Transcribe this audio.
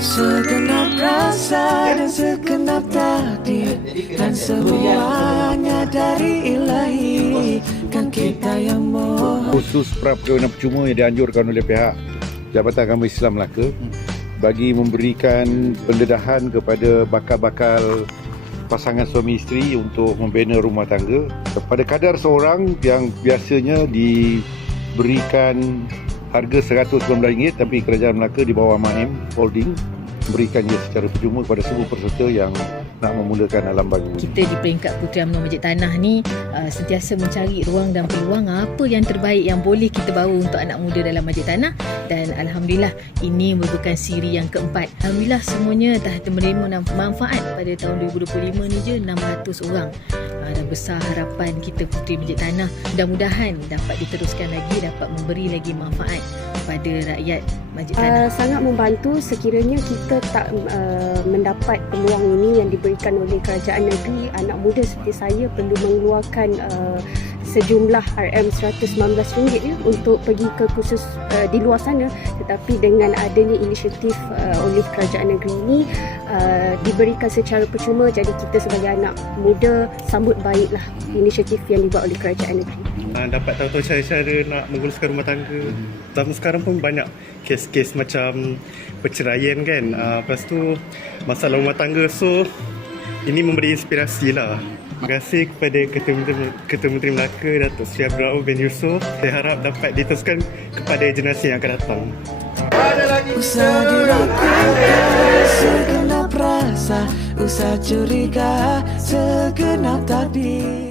Segenap rasa dan segenap takdir Dan semuanya dari ilahi. Kan kita yang mohon. Khusus perkahwinan percuma yang dianjurkan oleh pihak Jabatan Agama Islam Melaka bagi memberikan pendedahan kepada bakal-bakal pasangan suami isteri untuk membina rumah tangga kepada kadar seorang yang biasanya diberikan harga RM119 tapi kerajaan Melaka di bawah MAM Holding memberikannya secara percuma kepada semua peserta yang nak memulakan alam baru. kita di peringkat Puteri UMNO Masjid Tanah ni uh, sentiasa mencari ruang dan peluang apa yang terbaik yang boleh kita bawa untuk anak muda dalam Masjid Tanah. Dan Alhamdulillah ini merupakan siri yang keempat. Alhamdulillah semuanya dah menerima manfaat pada tahun 2025 ni je 600 orang. Uh, dan besar harapan kita Puteri Masjid Tanah. Mudah-mudahan dapat diteruskan lagi dapat memberi lagi manfaat kepada rakyat Masjid Tanah Uh, sangat membantu sekiranya kita tak uh, mendapat peluang ini yang diberikan oleh kerajaan negeri. Anak muda seperti saya perlu mengeluarkan uh, sejumlah RM119 ya, untuk pergi ke kursus uh, di luar sana. Tetapi dengan adanya inisiatif uh, oleh kerajaan negeri ini uh, diberikan secara percuma. Jadi kita sebagai anak muda sambut baiklah inisiatif yang dibuat oleh kerajaan negeri uh, dapat tahu-tahu cara-cara nak menguruskan rumah tangga. Terutama sekarang pun banyak kes-kes macam perceraian kan. Uh, lepas tu masalah rumah tangga. So ini memberi inspirasi lah. Terima kasih kepada Ketua Menteri, Ketua Menteri Melaka Datuk Seri Abdul Rauf bin Yusof. Saya harap dapat diteruskan kepada generasi yang akan datang. Usah diragukan segenap rasa Usah curiga segenap takdir